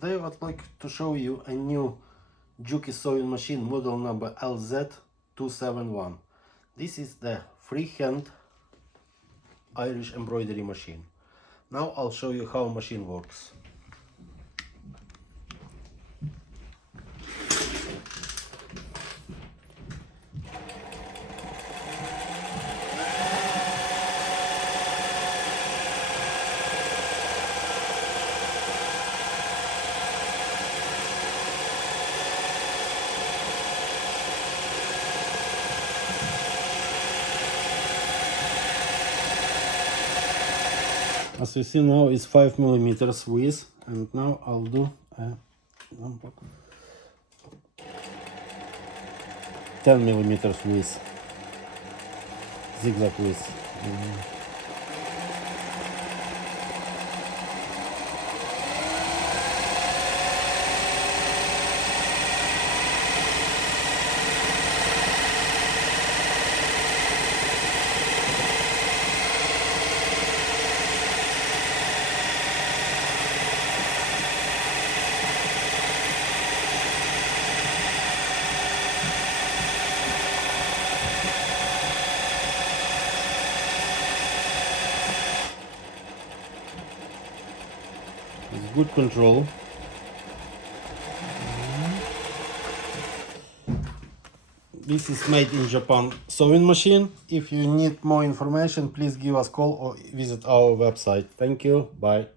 Today I would like to show you a new Juki sewing machine, model number LZ-271. This is the freehand Irish embroidery machine. Now I'll show you how machine works. As you see now, it's 5mm width, and now I'll do a 10mm width, zigzag width. It's good control. This is made in Japan sewing machine. If you need more information, please give us a call or visit our website. Thank you. Bye.